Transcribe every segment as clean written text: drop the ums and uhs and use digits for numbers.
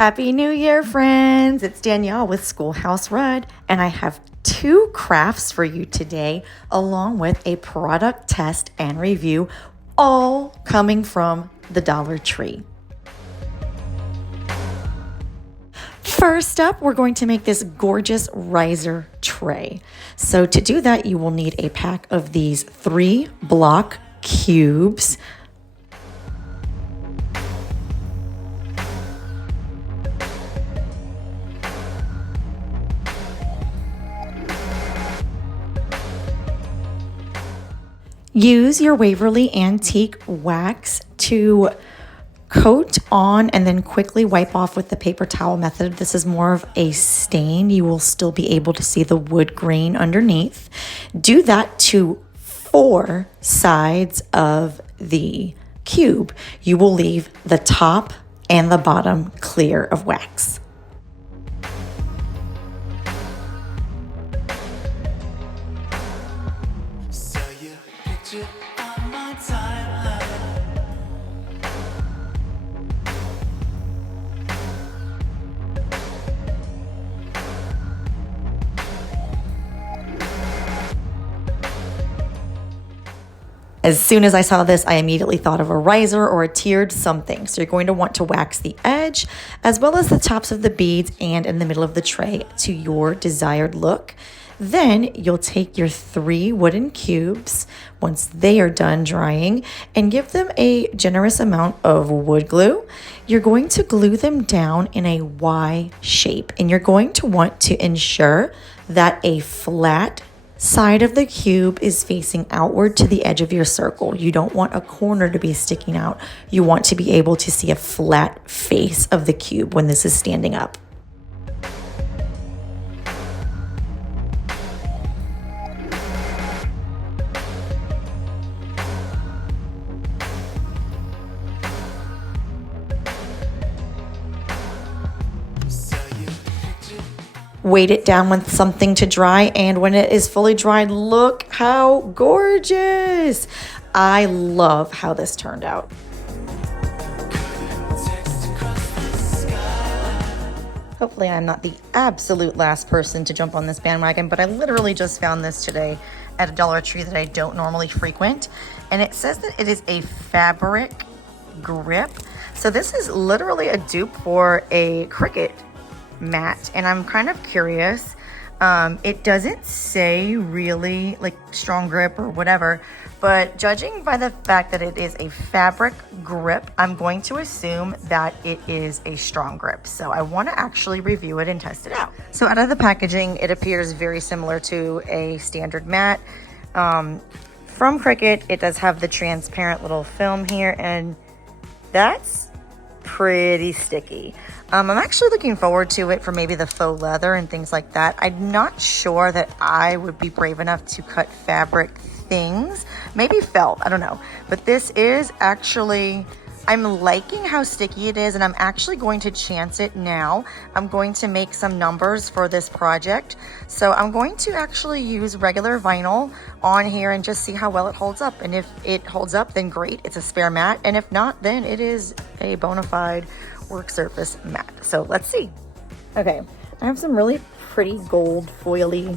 Happy New Year, friends! It's Danielle with Schoolhouse Rud, and I have 2 crafts for you today, along with a product test and review, all coming from the Dollar Tree. First up, we're going to make this gorgeous riser tray. So to do that, you will need a pack of these 3 block cubes. Use your Waverly Antique wax to coat on and then quickly wipe off with the paper towel method. This is more of a stain. You will still be able to see the wood grain underneath. Do that to 4 sides of the cube. You will leave the top and the bottom clear of wax. As soon as I saw this, I immediately thought of a riser or a tiered something. So you're going to want to wax the edge as well as the tops of the beads and in the middle of the tray to your desired look. Then you'll take your 3 wooden cubes once they are done drying and give them a generous amount of wood glue. You're going to glue them down in a Y shape, and you're going to want to ensure that a flat side of the cube is facing outward to the edge of your circle. You don't want a corner to be sticking out. You want to be able to see a flat face of the cube when this is standing up. Weight it down with something to dry, and when it is fully dried, look how gorgeous! I love how this turned out. Hopefully I'm not the absolute last person to jump on this bandwagon, but I literally just found this today at a Dollar Tree that I don't normally frequent, and it says that it is a fabric grip. So this is literally a dupe for a Cricut mat, and I'm kind of curious. It doesn't say really like strong grip or whatever, but judging by the fact that it is a fabric grip, I'm going to assume that it is a strong grip. So I want to actually review it and test it out. So out of the packaging, it appears very similar to a standard mat from Cricut. It does have the transparent little film here, and that's pretty sticky. I'm actually looking forward to it for maybe the faux leather and things like that. I'm not sure that I would be brave enough to cut fabric things. Maybe felt, I don't know. But this is actually, I'm liking how sticky it is, and I'm actually going to chance it now. I'm going to make some numbers for this project. So I'm going to actually use regular vinyl on here and just see how well it holds up. And if it holds up, then great, it's a spare mat. And if not, then it is a bona fide work surface mat. So let's see. Okay, I have some really pretty gold foily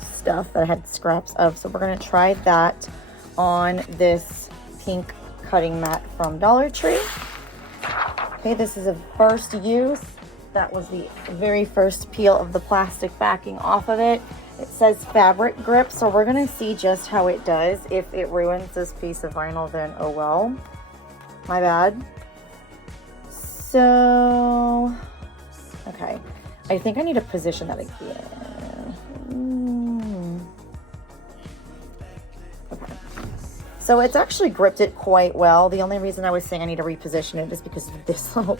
stuff that I had scraps of. So we're gonna try that on this pink cutting mat from Dollar Tree. Okay, this is a first use. That was the very first peel of the plastic backing off of it. It says fabric grip, so we're gonna see just how it does. If it ruins this piece of vinyl, then oh well, my bad. So, okay, I think I need to position that again. Okay. So it's actually gripped it quite well. The only reason I was saying I need to reposition it is because of this little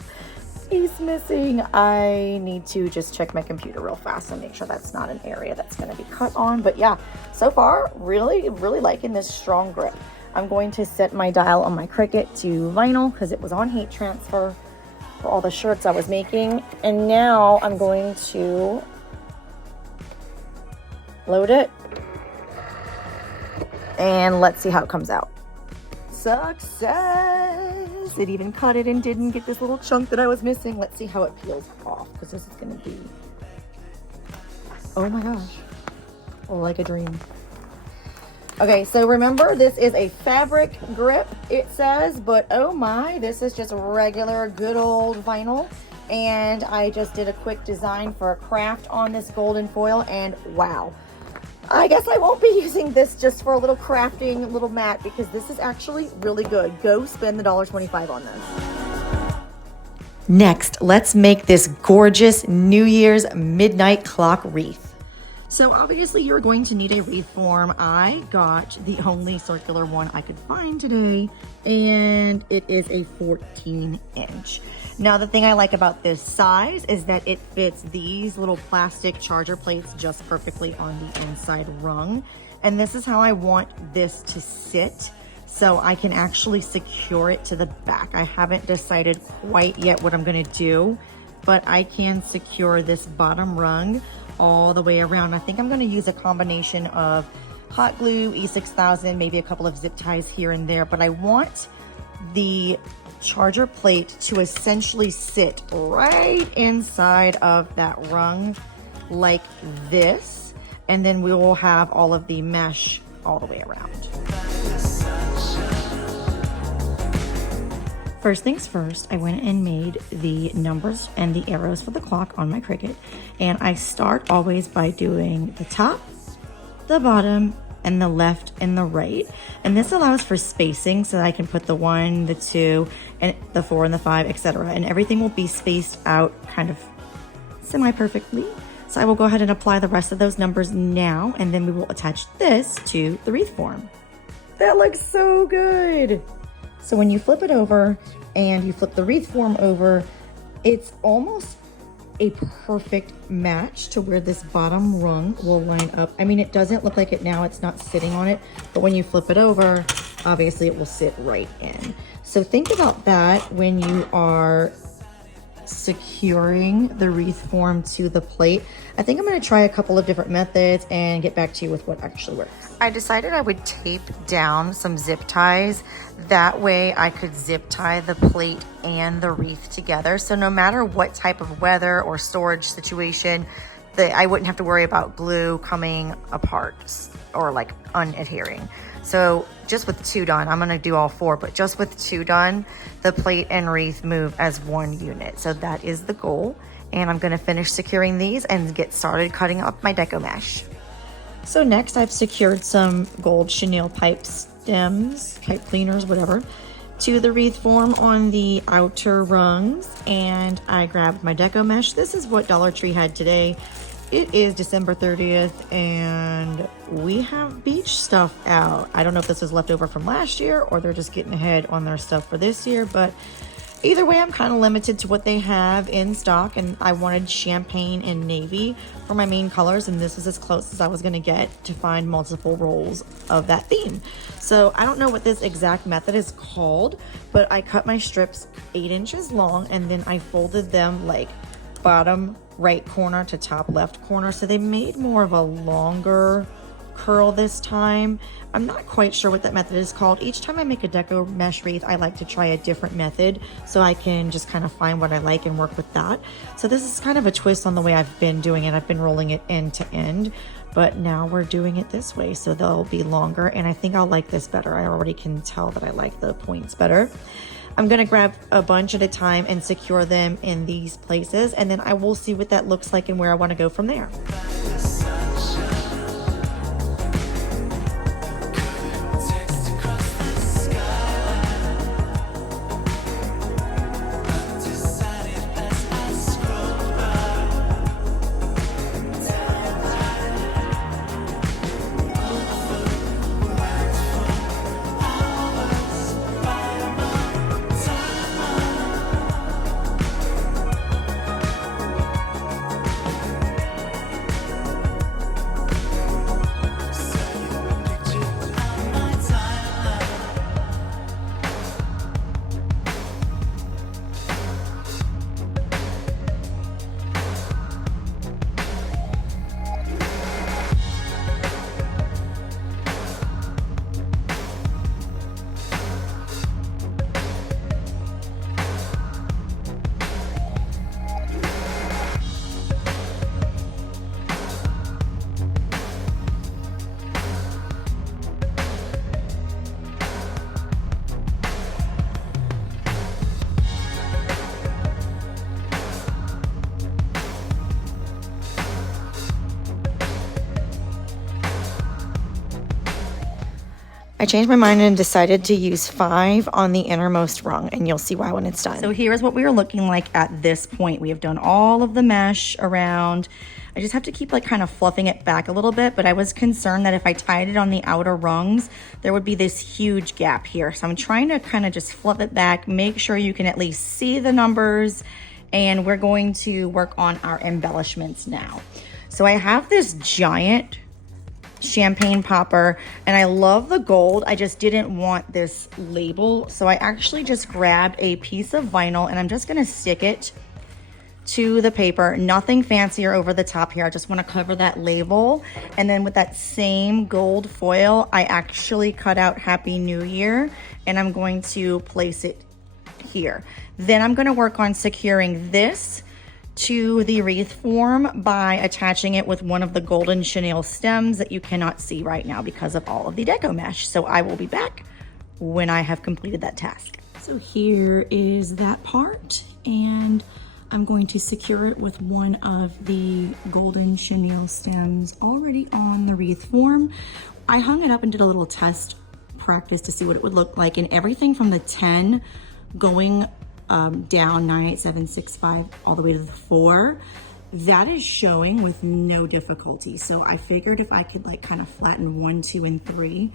piece missing. I need to just check my computer real fast and make sure that's not an area that's going to be cut on. But yeah, so far, really liking this strong grip. I'm going to set my dial on my Cricut to vinyl because it was on heat transfer for all the shirts I was making. And now I'm going to load it and let's see how it comes out. Success! is. It even cut it and didn't get this little chunk that I was missing. Let's see how it peels off, because this is gonna be, oh my gosh, like a dream. Okay, so remember, this is a fabric grip, it says, but oh my, this is just regular good old vinyl. And I just did a quick design for a craft on this golden foil, and wow. I guess I won't be using this just for a little crafting little mat, because this is actually really good. Go spend the $1.25 on this. Next, let's make this gorgeous New Year's midnight clock wreath. So obviously you're going to need a wreath form. I got the only circular one I could find today, and it is a 14-inch. Now, the thing I like about this size is that it fits these little plastic charger plates just perfectly on the inside rung. And this is how I want this to sit, so I can actually secure it to the back. I haven't decided quite yet what I'm gonna do, but I can secure this bottom rung all the way around. I think I'm gonna use a combination of hot glue, E6000, maybe a couple of zip ties here and there, but I want the charger plate to essentially sit right inside of that rung like this, and then we will have all of the mesh all the way around. First things first, I went and made the numbers and the arrows for the clock on my Cricut, and I start always by doing the top, the bottom, and the left and the right. And this allows for spacing so that I can put the 1, the 2, and the 4 and the 5, etc. And everything will be spaced out kind of semi-perfectly. So I will go ahead and apply the rest of those numbers now, and then we will attach this to the wreath form. That looks so good. So when you flip it over and you flip the wreath form over, it's almost a perfect match to where this bottom rung will line up. I mean, it doesn't look like it now, it's not sitting on it, but when you flip it over, obviously it will sit right in. So think about that when you are securing the wreath form to the plate. I think I'm going to try a couple of different methods and get back to you with what actually works. I decided I would tape down some zip ties. That way I could zip tie the plate and the wreath together. So no matter what type of weather or storage situation, I wouldn't have to worry about glue coming apart or like unadhering. So just with 2 done, I'm gonna do all 4, but just with 2 done, the plate and wreath move as 1 unit. So that is the goal. And I'm gonna finish securing these and get started cutting up my deco mesh. So next I've secured some gold chenille pipe stems, pipe cleaners, whatever, to the wreath form on the outer rungs. And I grabbed my deco mesh. This is what Dollar Tree had today. It is December 30th and we have beach stuff out. I don't know if this is left over from last year or they're just getting ahead on their stuff for this year, but either way, I'm kind of limited to what they have in stock, and I wanted champagne and navy for my main colors, and this was as close as I was going to get to find multiple rolls of that theme. So I don't know what this exact method is called, but I cut my strips 8 inches long, and then I folded them like bottom right corner to top left corner, so they made more of a longer curl this time. I'm not quite sure what that method is called. Each time I make a deco mesh wreath, I like to try a different method so I can just kind of find what I like and work with that. So this is kind of a twist on the way I've been doing it. I've been rolling it end to end, but now we're doing it this way, so they'll be longer, and I think I'll like this better. I already can tell that I like the points better. I'm gonna grab a bunch at a time and secure them in these places, and then I will see what that looks like and where I want to go from there. I changed my mind and decided to use 5 on the innermost rung, and you'll see why when it's done. So here's what we are looking like at this point. We have done all of the mesh around. I just have to keep like kind of fluffing it back a little bit, but I was concerned that if I tied it on the outer rungs, there would be this huge gap here. So I'm trying to kind of just fluff it back, make sure you can at least see the numbers, and we're going to work on our embellishments now. So I have this giant champagne popper, and I love the gold. I just didn't want this label, so I actually just grabbed a piece of vinyl and I'm just gonna stick it to the paper. Nothing fancier over the top here. I just want to cover that label, and then with that same gold foil, I actually cut out Happy New Year, and I'm going to place it here. Then I'm going to work on securing this to the wreath form by attaching it with one of the golden chenille stems that you cannot see right now because of all of the deco mesh. So I will be back when I have completed that task. So here is that part, and I'm going to secure it with one of the golden chenille stems already on the wreath form. I hung it up and did a little test practice to see what it would look like, and everything from the 10 going down 98765 all the way to the 4, that is showing with no difficulty. So I figured if I could like kind of flatten 1, 2, and 3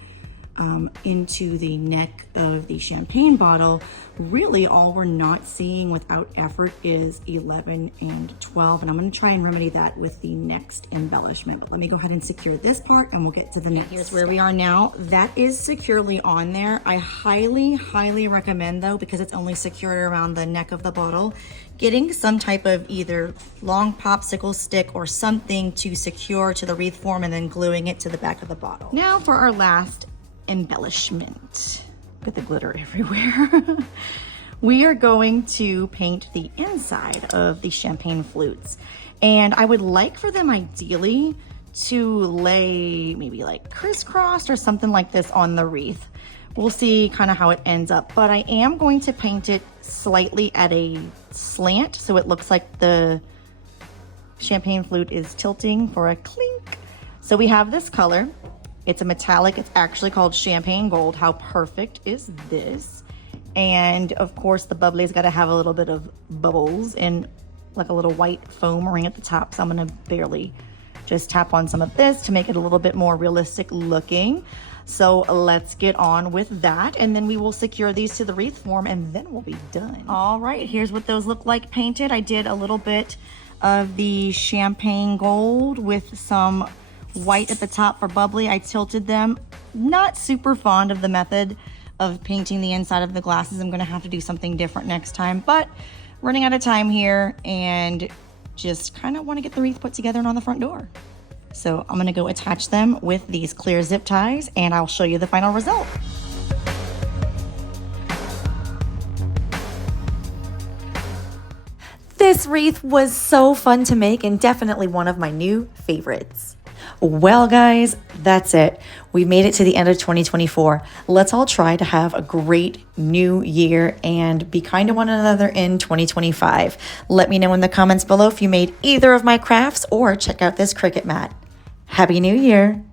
into the neck of the champagne bottle, really all we're not seeing without effort is 11 and 12. And I'm going to try and remedy that with the next embellishment. But let me go ahead and secure this part and we'll get to the next. Here's where we are now. That is securely on there. I highly recommend though, because it's only secured around the neck of the bottle, getting some type of either long popsicle stick or something to secure to the wreath form and then gluing it to the back of the bottle. Now for our last embellishment. Look at the glitter everywhere. We are going to paint the inside of the champagne flutes, and I would like for them ideally to lay maybe like crisscrossed or something like this on the wreath. We'll see kind of how it ends up, but I am going to paint it slightly at a slant so it looks like the champagne flute is tilting for a clink. So we have this color. It's a metallic. It's actually called champagne gold. How perfect is this? And of course the bubbly's got to have a little bit of bubbles and like a little white foam ring at the top. So I'm going to barely just tap on some of this to make it a little bit more realistic looking. So let's get on with that, and then we will secure these to the wreath form, and then we'll be done. All right, here's what those look like painted. I did a little bit of the champagne gold with some white at the top for bubbly. I tilted them. Not super fond of the method of painting the inside of the glasses. I'm gonna have to do something different next time, but running out of time here and just kind of want to get the wreath put together and on the front door. So I'm gonna go attach them with these clear zip ties and I'll show you the final result. This wreath was so fun to make and definitely one of my new favorites. Well, guys, that's it. We've made it to the end of 2024. Let's all try to have a great new year and be kind to one another in 2025. Let me know in the comments below if you made either of my crafts or check out this Cricut mat. Happy New Year!